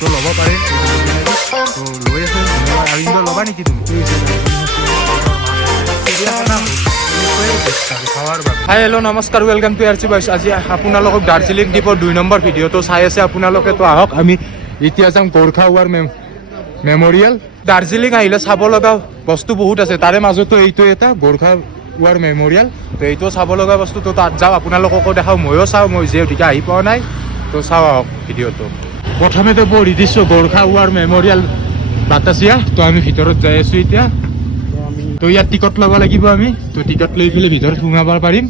ভিউটো ল'ব পাৰে তো লৈ আছে আৰু ইন্দৰ ল'বা নেকি তুমি হাই হেল্ল' নমস্কাৰ ৱেলকাম টু আৰচি বইজ আজি আপোনালোকক দাৰ্জিলিং দ্বীপৰ 2 নম্বৰ ভিডিঅ'টো চাই আছে আপোনালোকে তো আহক আমি এতিয়া যাম গোৰ্খা ৱাৰ মেমৰিয়েল দাৰ্জিলিং আহিলে চাব লগা বস্তু বহুত আছে তাৰে মাজতো এইটো এটা গোৰ্খা ৱাৰ মেমৰিয়েল তো এইটো চাব লগা বস্তু তো তাত যাওঁ আপোনালোককো দেখাওঁ ময়ো চাওঁ মই যিহেতুকে আহি পোৱা নাই তো চাওঁ আহক ভিডিঅ'টো প্ৰথমেতো পঢ়ি দিছোঁ গোৰ্খা ৱাৰ মেমৰিয়েল বাতাচিয়া তো আমি ভিতৰত যাই আছোঁ এতিয়া তো ইয়াত টিকট ল'ব লাগিব আমি তো টিকট লৈ পেলাই ভিতৰত সোমাব পাৰিম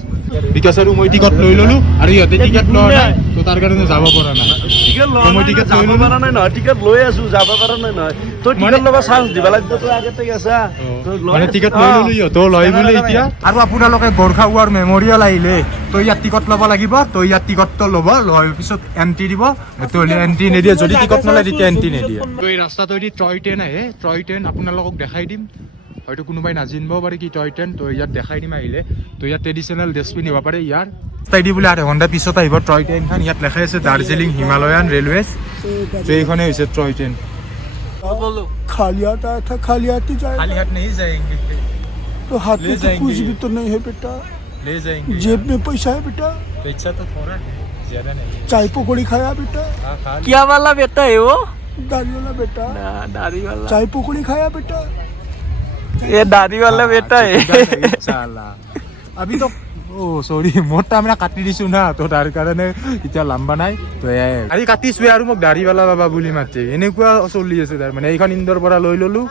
বিকাশ আৰু মই টিকট লৈ ল'লোঁ আৰু ইহঁতে টিকট লোৱা নাই তো তাৰ কাৰণে যাব পৰা নাই মই টিকট লৈ ল'ব পৰা নাই নহয় টিকট লৈ আছোঁ যাব পৰা নাই নহয় তই টিকট ল'ব চান্স দিব লাগিব তই আগতে আছা মানে টিকট লৈ ল'লোঁ ইহঁতেও লয় বোলে এতিয়া আৰু আপোনালোকে গোৰ্খা ৱাৰ মেমৰিয়েল আহিলে তো ইয়াত টিকট ল'ব লাগিব তো ইয়াত টিকটটো ল'ব লোৱাৰ পিছত এণ্ট্ৰি দিব নহ'লে এণ্ট্ৰি নিদিয়ে যদি টিকট নলয় তেতিয়া এণ্ট্ৰি নিদিয়ে তো এই ৰাস্তাটোৱেদি টয় ট্ৰেইন আহে টয় ট্ৰেইন আপোনালোকক দেখাই দিম হয়তো কোনোবাই নাজিনিব পাৰে কি টয় ট্ৰেইন তো ইয়াত দেখাই দিম আহিলে তো ইয়াত ট্ৰেডিশ্যনেল ড্ৰেছ পিন্ধিব পাৰে ইয়াৰ তাই দি বোলে 8 ঘণ্টা পিছত আহিব টয় ট্ৰেইনখন ইয়াত লেখাই আছে দাৰ্জিলিং হিমালয়ান ৰেলৱেজ তো এইখনে হৈছে টয় ট্ৰেইন खाली हाथ आया था खाली हाथ ही जाएगा खाली हाथ नहीं जाएंगे तो हाथ में तो कुछ भी तो नहीं है बेटा ले जाएंगे जेब में पैसा है बेटा पैसा तो थोड़ा है ज्यादा नहीं चाय पकौड़ी खाया बेटा क्या वाला बेटा है वो दाढ़ी वाला बेटा दाढ़ी वाला चाय पकौड़ी खाया बेटा ये दाढ़ी वाला बेटा है साला अभी तो ओ सॉरी मोटा मैं काटी दिसु ना तो तार कारण इतना लंबा নাই তো আজি কাটিছো আৰু মোক দাড়িৱালা বাবা বুলি মাতে এনেকুৱা চলি আছে তাৰ মানে এইখন ইন্দৰ পৰা লৈ ললো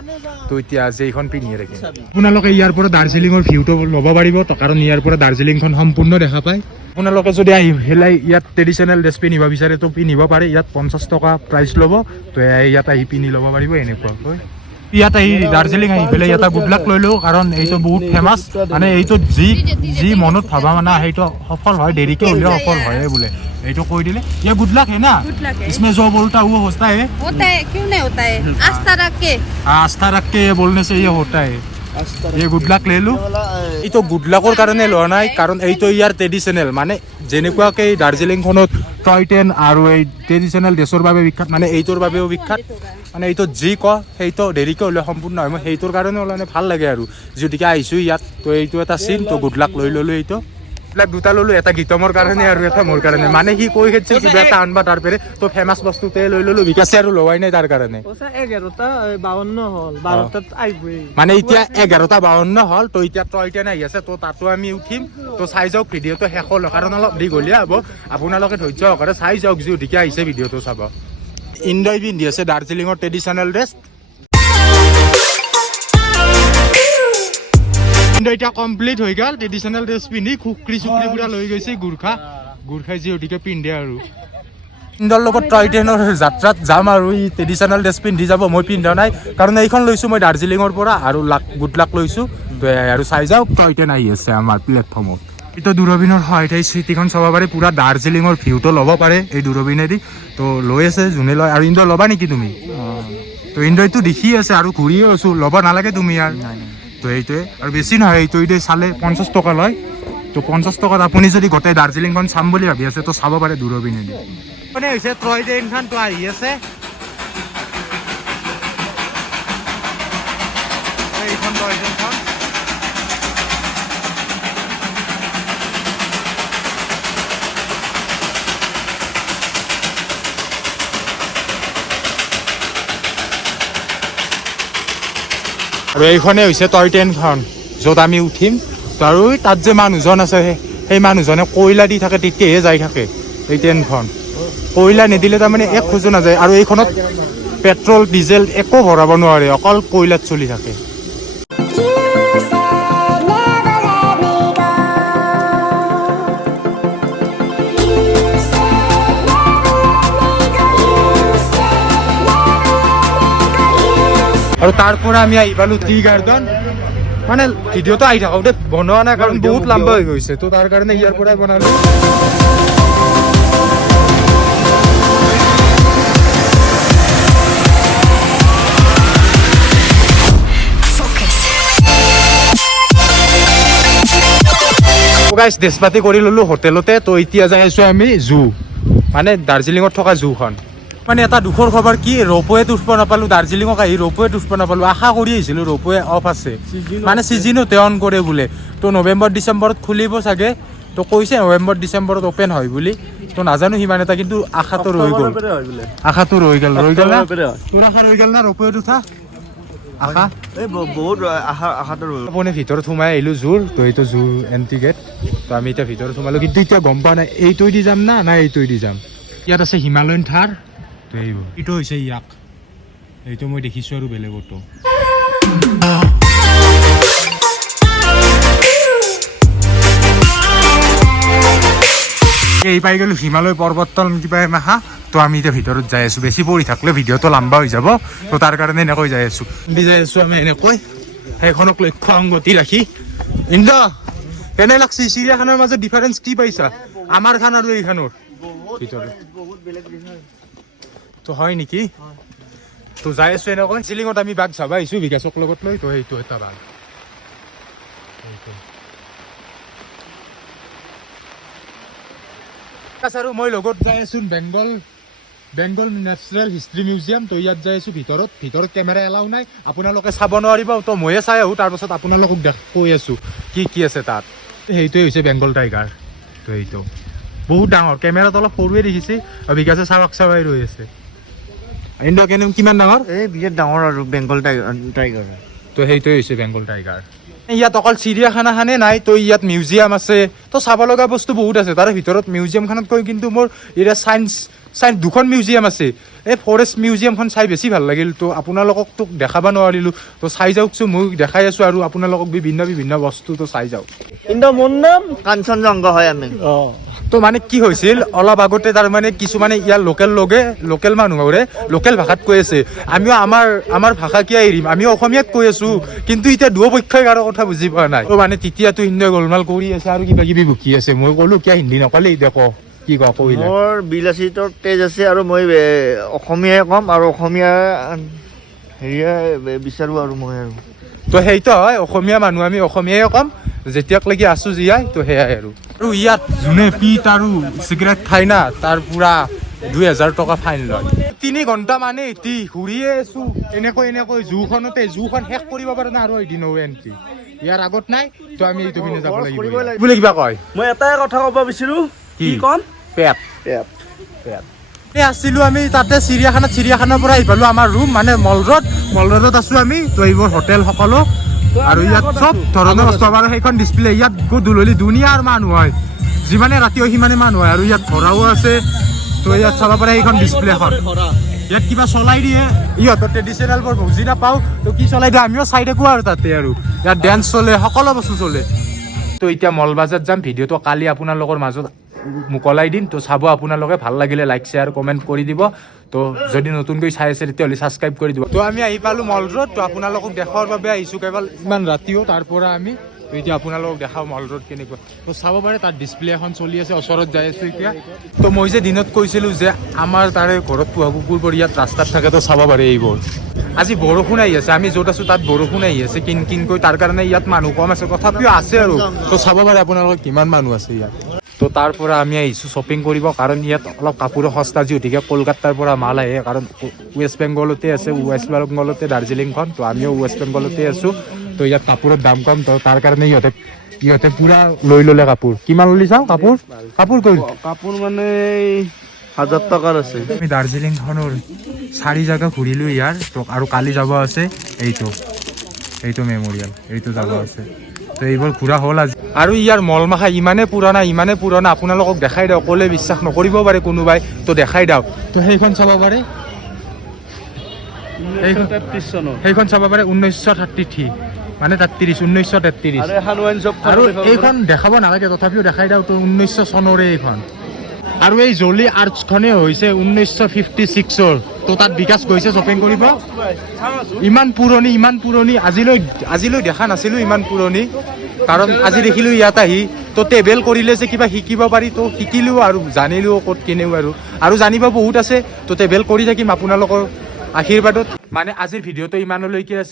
তো এতিয়া আজি এইখন পিন্ধি ৰাখিম আপোনালোকে ইয়াৰ পৰা দাৰ্জিলিঙৰ ভিউটো ল'ব পাৰিব কাৰণ ইয়াৰ পৰা দাৰ্জিলিংখন সম্পূৰ্ণ দেখা পায় আপোনালোকে যদি আহি হেলাই ইয়াত ট্ৰেডিশ্যনেল ড্ৰেছ পিন্ধিব বিচাৰে তো পিন্ধিব পাৰে ইয়াত 50 টকা প্ৰাইচ ল'ব তো ইয়াত আহি পিন্ধি ল'ব পাৰিব এনেকুৱা ইয়াত আহি দাৰ্জিলিং আহি পেলাই এটা গুডলাক লৈ লওঁ কাৰণ এইটো বহুত ফেমাছ মানে এইটো যি মনত ভাবা মানে সেইটো সফল হয় দেৰিকে হ'লেও সফল হয় বোলে এইটো কৈ দিলে ये गुड लक है ना इसमें जो बोलता वो होता है क्यों नहीं होता है आस्था रख के ये बोलने से ये होता है ये गुड लक ले लो এইটো গুড লাকৰ কাৰণে লোৱা নাই কাৰণ এইটো ইয়াৰ ট্ৰেডিশ্যনেল মানে যেনেকুৱাকে দাৰ্জিলিংখনত টয় ট্ৰেইন আৰু এই ট্ৰেডিশ্যনেল ড্ৰেছৰ বাবে বিখ্যাত মানে এইটোৰ বাবেও বিখ্যাত মানে এইটো যি ক সেইটো দেৰিকে হ'লে সম্পূৰ্ণ হয় মই সেইটোৰ কাৰণে ওলানে ভাল লাগে আৰু যদিকে আহিছোঁ ইয়াত তো এইটো এটা চিন তো গুড লাক লৈ ল'লোঁ এইটো এইবিলাক দুটা ল'লোঁ এটা গীতমৰ কাৰণে আৰু এটা মোৰ কাৰণে মানে সি কৈ খেদিছিল কিবা এটা আনবা তাৰ পেৰে তো ফেমাছ বস্তুতে লৈ ল'লোঁ বিকাশে আৰু লোৱাই নাই তাৰ কাৰণে 11:52 হ'ল 12টাত আহিবই মানে এতিয়া 11:52 হ'ল তো এতিয়া টয় ট্ৰেইন আহি আছে তো তাতো আমি উঠিম তো চাই যাওক ভিডিঅ'টো শেষ হ'ল কাৰণ অলপ দীঘলীয়া হ'ব আপোনালোকে ধৈৰ্য সহকাৰে চাই যাওক যদিকে আহিছে ভিডিঅ'টো চাব ইণ্ডাই পিন্ধি আছে দাৰ্জিলিঙৰ ট্ৰেডিশ্যনেল ড্ৰেছ কিন্তু এতিয়া কমপ্লিট হৈ গ'ল ট্ৰেডিশ্যনেল ড্ৰেছ পিন্ধি খুকৰি চুকৰি পুৰা লৈ গৈছে গোৰ্খাই যিহেতুকে পিন্ধে আৰু ইণ্ডৰ লগত টয় ট্ৰেইনৰ যাত্ৰাত যাম আৰু ই ট্ৰেডিশ্যনেল ড্ৰেছ পিন্ধি যাব মই পিন্ধা নাই কাৰণ এইখন লৈছোঁ মই দাৰ্জিলিঙৰ পৰা আৰু গুড লাক লৈছোঁ আৰু চাই যাওক টয় ট্ৰেইন আহি আছে আমাৰ প্লেটফৰ্মত এইটো দূৰবীণৰ সহায়ত এই চিটিখন চাব পাৰে পুৰা দাৰ্জিলিঙৰ ভিউটো ল'ব পাৰে এই দূৰবীণেদি তো লৈ আছে যোনে লয় আৰু ইণ্ডৰ ল'বা নেকি তুমি তো ইণ্ডৰটো দেখি আছে আৰু ঘূৰিয়ে আছোঁ ল'ব নালাগে তুমি ইয়াৰ তো এইটোৱে আৰু বেছি নহয় এইটো চালে 50 টকা লয় তো 50 টকাত আপুনি যদি গোটেই দাৰ্জিলিংখন চাম বুলি ভাবি আছে তো চাব পাৰে দূৰবীণেদি মানে হৈছে টয় ট্ৰেইনখন তো আহি আছে এইখন টয় ট্ৰেইনখন আৰু এইখনে হৈছে টয় ট্ৰেইনখন য'ত আমি উঠিম তো আৰু তাত যে মানুহজন আছে সেই মানুহজনে কয়লা দি থাকে তেতিয়াহে যাই থাকে এই ট্ৰেইনখন কয়লা নিদিলে তাৰমানে এক খোজো নাযায় আৰু এইখনত পেট্ৰল ডিজেল একো ভৰাব নোৱাৰে অকল কয়লাত চলি থাকে আৰু তাৰ পৰা আমি আহি পালোঁ টি গাৰ্ডেন মানে ভিডিঅ'টো আহি থাকোঁতে বনোৱা নাই কাৰণ বহুত লম্বা হৈ গৈছে তো তাৰ কাৰণে ইয়াৰ পৰাই বনালোঁ গাইছ ড্ৰেছ পাতি কৰি ল'লোঁ হোটেলতে তো এতিয়া যাই আছোঁ আমি জু মানে দাৰ্জিলিঙত থকা জুখন মানে এটা দুখৰ খবৰ কি ৰোপৱেত উঠিব নাপালোঁ দাৰ্জিলিঙক আহি ৰোপৱেত উঠিব নাপালোঁ আশা কৰি আহিছিলোঁ ৰোপৱে অফ আছে মানে ছিজনতে অন কৰে বোলে তো নৱেম্বৰ ডিচেম্বৰত খুলিব চাগে তো কৈছে নৱেম্বৰ ডিচেম্বৰত অ'পেন হয় বুলি তো নাজানো সিমান এটা কিন্তু আশাটো ৰৈ গ'ল আশাটো ৰৈ গ'ল না তোৰ আশা ৰৈ গ'ল না ৰোপৱেত উঠা আশা বহুত আশাটো আপুনি ভিতৰত সোমাই আহিলোঁ জোৰ তো এইটো জোৰ এণ্ট্ৰি গেট তো আমি এতিয়া ভিতৰত সোমালোঁ কিন্তু এতিয়া গম পোৱা নাই এইটোৱে দি যাম না এইটোৱে দি যাম ইয়াত আছে হিমালয়ান থাৰ তো এইবোৰ এইটো হৈছে ইয়াক এইটো মই দেখিছোঁ আৰু বেলেগতো এই পাই গ'লোঁ হিমালয় পৰ্বততল কিবা এমাহা তো আমি এতিয়া ভিতৰত যাই আছোঁ বেছি পৰি থাকিলে ভিডিঅ'টো লম্বা হৈ যাব তো তাৰ কাৰণে এনেকৈ যাই আছোঁ আমি এনেকৈ সেইখনক লক্ষ্য সংগতি ৰাখি ইন্দ কেনে লাগছি চিৰিয়াখানাৰ মাজত ডিফাৰেঞ্চ কি পাইছা আমাৰ খান আৰু এইখানৰ ভিতৰত তো হয় নেকি তো যাই আছোঁ এনেকৈ দাৰ্জিলিঙত আমি বাঘ চাব আহিছোঁ বিকাশক লগত লৈ তো সেইটো এটা বাঘ আৰু মই লগত যাই আছোঁ বেংগল নেচাৰেল হিষ্ট্ৰী মিউজিয়াম তো ইয়াত যাই আছোঁ ভিতৰত কেমেৰা এলাও নাই আপোনালোকে চাব নোৱাৰিব তো ময়ে চাই আহোঁ তাৰপাছত আপোনালোকক কৈ আছোঁ কি আছে তাত সেইটোৱে হৈছে বেংগল টাইগাৰ তো সেইটো বহুত ডাঙৰ কেমেৰাত অলপ সৰুৱে দেখিছে আৰু বিকাশে চাবাই ৰৈ আছে কিমান ডাঙৰ এই বিৰাট ডাঙৰ আৰু বেংগল টাইগাৰ তো সেইটোৱে হৈছে বেংগল টাইগাৰ ইয়াত অকল চিৰিয়াখানাখনে নাই তো ইয়াত মিউজিয়াম আছে তো চাব লগা বস্তু বহুত আছে তাৰে ভিতৰত মিউজিয়ামখনতকৈ কিন্তু মোৰ এতিয়া চায়েন্স দুখন মিউজিয়াম আছে এই ফৰেষ্ট মিউজিয়ামখন চাই বেছি ভাল লাগিল তো আপোনালোকক তো দেখাব নোৱাৰিলোঁ তো চাই যাওকচোন মই দেখাই আছোঁ আৰু আপোনালোকক বিভিন্ন বস্তু তো চাই যাওক কিন্তু মোৰ নাম কাঞ্চনজংঘা হয় আমি তো মানে কি হৈছিল অলপ আগতে তাৰমানে কিছুমানে ইয়াৰ লোকেল মানুহৰে লোকেল ভাষাত কৈ আছে আমিও আমাৰ ভাষা কিয় এৰিম আমিও অসমীয়াত কৈ আছোঁ কিন্তু এতিয়া দুয়োপক্ষই কাৰো কথা বুজি পোৱা নাই তো মানে তেতিয়াতো হিন্দীয়ে গোলমাল কৰি আছে আৰু কিবা কিবি বকি আছে মই ক'লোঁ কিয় হিন্দী নক'লেই দেখো কি কোৱা কৰিলে মোৰ বিলাসীটোৰ তেজ আছে আৰু মই অসমীয়াই ক'ম আৰু অসমীয়া হেৰিয়ে বিচাৰোঁ আৰু মই আৰু তো সেইটো হয় অসমীয়া মানুহ আমি অসমীয়াই ক'ম যেতিয়াকলৈকে আছোঁ জীয়াই তো সেয়াই আৰু ইয়াত যোনে পিট আৰু চিগাৰেট খাই না তাৰ পুৰা 2000 টকা ফাইন লয় 3 ঘণ্টা মানে এটি ঘূৰিয়ে আছোঁ এনেকৈ জুখন শেষ কৰিব পাৰে না আৰু এদিন এণ্ট্ৰি ইয়াৰ আগত নাই তো আমি এইটো পিনে যাব লাগিব বুলি কিবা কয় মই এটাই কথা ক'ব বিচাৰোঁ কি ক'ম পেট আছিলোঁ আমি তাতে চিৰিয়াখানাৰ পৰা আহি পালোঁ আমাৰ ৰুম মানে মল ৰোডত আছোঁ আমি তো এইবোৰ হোটেল সকলো আৰু ইয়াত চব ধৰণৰ বস্তু আমাৰ সেইখন ডিছপ্লে ইয়াত গধূলি দুনিয়াৰ মানুহ হয় যিমানে ৰাতি হয় সিমানে মানুহ হয় আৰু ইয়াত ধৰাও আছে তো ইয়াত চাব পাৰে সেইখন ডিছপ্লেখন ইয়াত কিবা চলাই দিয়ে ইহঁতৰ ট্ৰেডিশ্যনেলবোৰ বুজি নাপাওঁ তো কি চলাই দিয়ে আমিও চাই থাকোঁ আৰু তাতে আৰু ইয়াত ডেন্স চলে সকলো বস্তু চলে তো এতিয়া মল বাজাৰত যাম ভিডিঅ'টো কালি আপোনালোকৰ মাজত মোকলাই দিম তো চাব আপোনালোকে ভাল লাগিলে লাইক শ্বেয়াৰ কমেণ্ট কৰি দিব তো যদি নতুনকৈ চাই আছে তেতিয়াহ'লে ছাবস্ক্ৰাইব কৰি দিব তো আমি আহি পালোঁ মল ৰোড তো আপোনালোকক দেখাৰ বাবে আহিছোঁ কেৱল ইমান ৰাতিও তাৰ পৰা আমি তো এতিয়া আপোনালোকক দেখাওঁ মল ৰোড কেনেকুৱা তো চাব পাৰে তাত ডিছপ্লে এখন চলি আছে ওচৰত যাই আছোঁ এতিয়া তো মই যে দিনত কৈছিলোঁ যে আমাৰ তাৰে ঘৰত পোহা কুকুৰবোৰ ইয়াত ৰাস্তাত থাকে তো চাব পাৰে এইবোৰ আজি বৰষুণ আহি আছে আমি য'ত আছোঁ তাত বৰষুণ আহি আছে কিনকৈ তাৰ কাৰণে ইয়াত মানুহ কম আছে তথাপিও আছে আৰু তো চাব পাৰে আপোনালোকে কিমান মানুহ আছে ইয়াত তো তাৰ পৰা আমি আহিছোঁ শ্বপিং কৰিব কাৰণ ইয়াত অলপ কাপোৰৰ সস্তা যিহেতুকে কলকাতাৰ পৰা মাল আহে কাৰণ ৱেষ্ট বেংগলতে আছে ৱেষ্ট বেংগলতে দাৰ্জিলিংখন তো আমিও ৱেষ্ট বেংগলতে আছোঁ তো ইয়াত কাপোৰৰ দাম কম তো তাৰ কাৰণে ইহঁতে পুৰা লৈ ল'লে কাপোৰ কিমান ল'লি চাওঁ কাপোৰ কৈ কাপোৰ মানে 1000 টকাৰ আছে আমি দাৰ্জিলিংখনৰ 4 জাগা ঘূৰিলোঁ ইয়াৰ তো আৰু কালি যাব আছে এইটো মেমৰিয়েল এইটো যাব আছে তো এইবোৰ ঘূৰা হ'ল আজি আৰু ইয়াৰ মলমাখা ইমানে পুৰণা আপোনালোকক দেখাই দিওঁ ক'লে বিশ্বাস নকৰিব পাৰে কোনোবাই তো দেখাই দিওঁ তো সেইখন চাব পাৰে সেইখন চাব পাৰে 1933 মানে 1933 আৰু এইখন দেখাব নালাগে তথাপিও দেখাই দিওঁ তো 1900 চনৰে এইখন আৰু এই জলি আৰ্টছখনে হৈছে 1956ৰ তো তাত বিকাশ গৈছে শ্বপিং কৰিব ইমান পুৰণি আজিলৈ দেখা নাছিলোঁ ইমান পুৰণি কাৰণ আজি দেখিলোঁ ইয়াত আহি তো ট্ৰেভেল কৰিলে যে কিবা শিকিব পাৰি তো শিকিলোঁ আৰু জানিলোঁ ক'ত কেনেও আৰু জানিব বহুত আছে তো ট্ৰেভেল কৰি থাকিম আপোনালোকৰ আশীৰ্বাদত মানে আজিৰ ভিডিঅ'টো ইমানলৈকে আছে